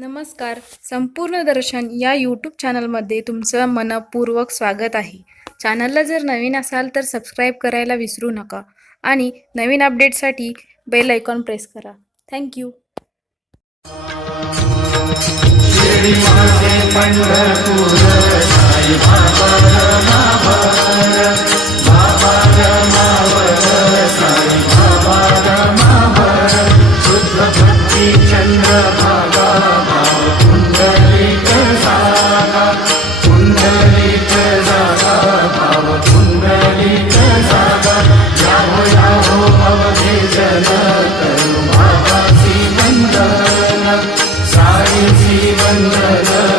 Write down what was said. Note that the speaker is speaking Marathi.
नमस्कार. संपूर्ण दर्शन या यूट्यूब चॅनलमध्ये तुमचं मनपूर्वक स्वागत आहे. चॅनलला जर नवीन असाल तर सबस्क्राईब करायला विसरू नका आणि नवीन अपडेटसाठी बेल आयकॉन प्रेस करा. थँक्यू. साई वंदन